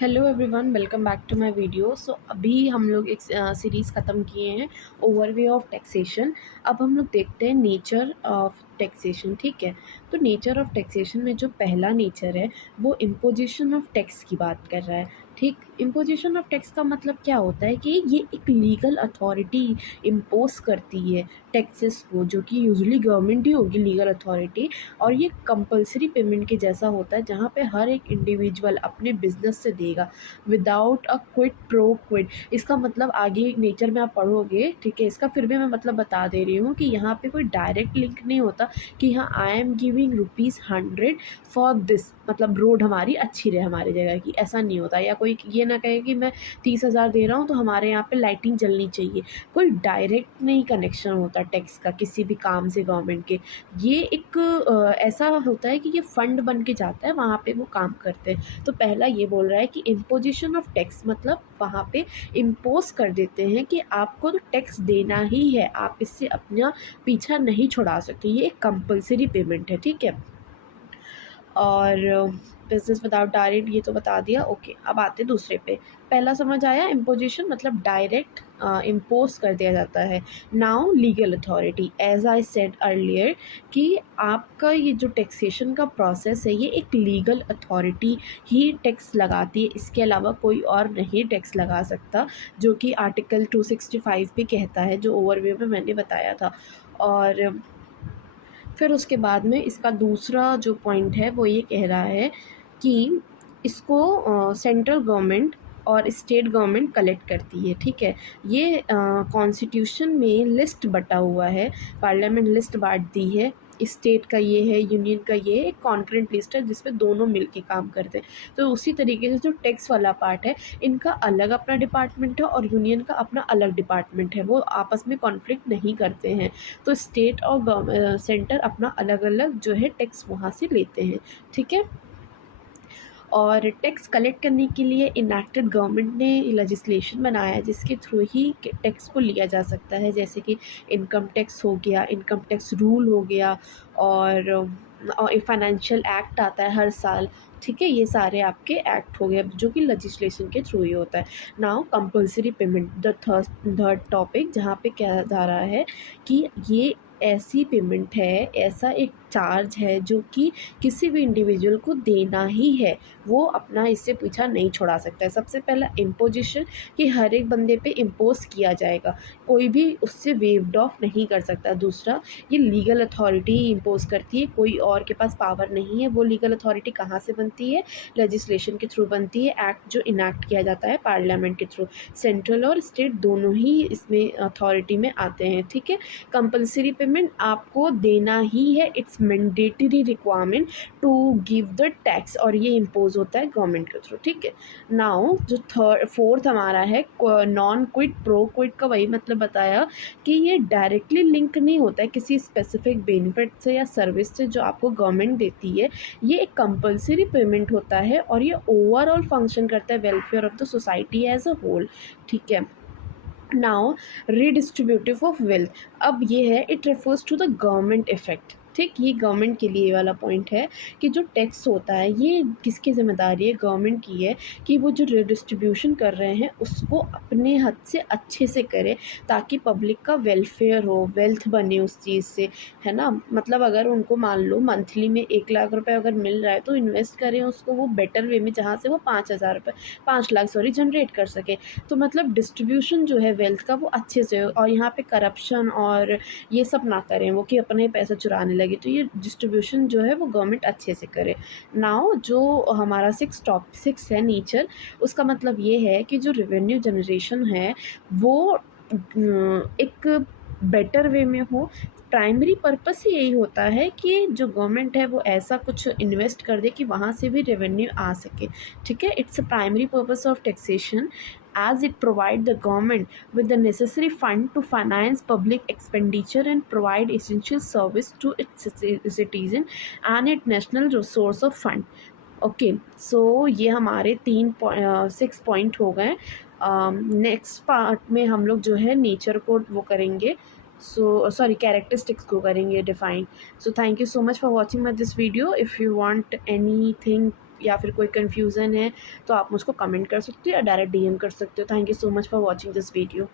Hello everyone, welcome back to my video. So अभी हम लोग एक सीरीज़ ख़त्म किए हैं, ओवरव्यू ऑफ टैक्सेशन। अब हम लोग देखते हैं नेचर ऑफ टैक्सेशन। ठीक है, तो नेचर ऑफ टैक्सेशन में जो पहला नेचर है वो इम्पोजिशन ऑफ टैक्स की बात कर रहा है। ठीक, इम्पोजिशन ऑफ टैक्स का मतलब क्या होता है कि ये एक लीगल अथॉरिटी इम्पोज करती है टैक्सेस को, जो कि यूजुअली गवर्नमेंट ही होगी लीगल अथॉरिटी। और ये कंपलसरी पेमेंट के जैसा होता है, जहाँ पे हर एक इंडिविजुअल अपने बिजनेस से देगा without a quid pro quo. इसका मतलब आगे नेचर में आप पढ़ोगे, ठीक है। इसका फिर भी मैं मतलब बता दे रही हूँ कि यहाँ पे कोई डायरेक्ट लिंक नहीं होता कि हाँ I am giving ₹100 for this, मतलब रोड हमारी अच्छी रहे हमारी जगह की, ऐसा नहीं होता। या कोई ये ना कहे कि मैं 30,000 दे रहा हूँ तो हमारे यहाँ पे लाइटिंग जलनी चाहिए। कोई डायरेक्ट नहीं कनेक्शन होता टैक्स का किसी भी काम से गवर्नमेंट के। ये एक ऐसा होता है कि ये फंड बन के जाता है, वहाँ पे वो काम करते हैं। तो पहला ये बोल रहा है कि इम्पोजिशन ऑफ टैक्स मतलब वहाँ पे इम्पोज कर देते हैं कि आपको तो टैक्स देना ही है, आप इससे अपना पीछा नहीं छुड़ा सकते। ये एक कंपलसरी पेमेंट है, ठीक है। और बिजनेस विदाउट डायरेक्ट ये तो बता दिया। ओके, अब आते दूसरे पे। पहला समझ आया, इम्पोजिशन मतलब डायरेक्ट इम्पोज कर दिया जाता है। Now legal authority, as I said earlier कि आपका ये जो टैक्सेशन का प्रोसेस है ये एक लीगल अथॉरिटी ही टैक्स लगाती है, इसके अलावा कोई और नहीं टैक्स लगा सकता, जो कि आर्टिकल 265 भी कहता है, जो ओवरव्यू में मैंने बताया था। और फिर उसके बाद में इसका दूसरा जो पॉइंट है वो ये कह रहा है कि इसको सेंट्रल गवर्नमेंट और स्टेट गवर्नमेंट कलेक्ट करती है, ठीक है। ये कॉन्स्टिट्यूशन में लिस्ट बटा हुआ है, पार्लियामेंट लिस्ट बांट दी है। स्टेट का ये है, यूनियन का ये है, एक कॉन्करेंट लिस्ट है जिसपे दोनों मिलके काम करते हैं। तो उसी तरीके से जो टैक्स वाला पार्ट है, इनका अलग अपना डिपार्टमेंट है और यूनियन का अपना अलग डिपार्टमेंट है, वो आपस में कॉन्फ्लिक्ट नहीं करते हैं। तो स्टेट और सेंटर अपना अलग अलग जो है टैक्स वहाँ से लेते हैं, ठीक है। और टैक्स कलेक्ट करने के लिए इनैक्टेड गवर्नमेंट ने लेजिस्लेशन बनाया है जिसके थ्रू ही टैक्स को लिया जा सकता है, जैसे कि इनकम टैक्स हो गया, इनकम टैक्स रूल हो गया, और फाइनेंशियल एक्ट आता है हर साल, ठीक है। ये सारे आपके एक्ट हो गए जो कि लेजिस्लेशन के थ्रू ही होता है। Now compulsory payment, the third topic, जहाँ पे क्या जा रहा है कि ये ऐसी पेमेंट है, ऐसा एक चार्ज है जो कि किसी भी इंडिविजुअल को देना ही है, वो अपना इससे पीछा नहीं छुड़ा सकता है। सबसे पहला इम्पोजिशन, कि हर एक बंदे पे इम्पोज किया जाएगा, कोई भी उससे वेव्ड ऑफ नहीं कर सकता। दूसरा, ये लीगल अथॉरिटी ही इम्पोज करती है, कोई और के पास पावर नहीं है। वो लीगल अथॉरिटी कहाँ से बनती है? लेजिस्लेशन के थ्रू बनती है, एक्ट जो इनैक्ट किया जाता है पार्लियामेंट के थ्रू। सेंट्रल और स्टेट दोनों ही इसमें अथॉरिटी में आते हैं, ठीक है। कंपलसरी पेमेंट आपको देना ही है, it's mandatory requirement to give the tax, और ये इम्पोज होता है गवर्नमेंट के थ्रू, ठीक है। नाउ जो फोर्थ हमारा है नॉन क्विड प्रो क्विड, का वही मतलब बताया कि ये डायरेक्टली लिंक नहीं होता है किसी स्पेसिफिक बेनिफिट से या सर्विस से जो आपको गवर्नमेंट देती है। ये एक कंपलसरी पेमेंट होता है और ये ओवरऑल फंक्शन करता है welfare of the society as a whole, ठीक है। नाउ रीडिस्ट्रीब्यूटिव ऑफ वेल्थ, अब ये है it refers to the government effect, ठीक। ये गवर्नमेंट के लिए वाला पॉइंट है कि जो टैक्स होता है ये किसकी जिम्मेदारी है? गवर्नमेंट की है कि वो जो रिडिस्ट्रीब्यूशन कर रहे हैं उसको अपने हद से अच्छे से करे, ताकि पब्लिक का वेलफेयर हो, वेल्थ बने उस चीज़ से, है ना। मतलब अगर उनको मान लो मंथली में 1 लाख रुपए अगर मिल रहा है तो इन्वेस्ट करें उसको वो बेटर वे में, जहाँ से वो 5,000 रुपये, 5 लाख सॉरी, जनरेट कर सके। तो मतलब डिस्ट्रीब्यूशन जो है वेल्थ का वो अच्छे से हो, और यहाँ पे करप्शन और ये सब ना करें वो कि अपने पैसा चुराने लगे। तो ये डिस्ट्रीब्यूशन जो है वो गवर्नमेंट अच्छे से करे। नाउ जो हमारा 6 है नेचर, उसका मतलब ये है कि जो रेवेन्यू जनरेशन है वो एक बेटर वे में हो। प्राइमरी पर्पस ही यही होता है कि जो गवर्नमेंट है वो ऐसा कुछ इन्वेस्ट कर दे कि वहाँ से भी रेवेन्यू आ सके, ठीक है। It's a primary purpose of taxation as it provide the government with the necessary fund to finance public expenditure and provide essential service to its citizen and its national resource of fund। Okay, so ये हमारे 6 point हो गए। Next part में हम लोग जो है nature को वो करेंगे, सो सॉरी कैरेक्टरिस्टिक्स को करेंगे define. So thank you so much for watching my this video. If you want any thing या फिर कोई कन्फ्यूज़न है तो आप मुझको कमेंट कर सकते हो या डायरेक्ट डीएम कर सकते हो। Thank you so much for watching this video.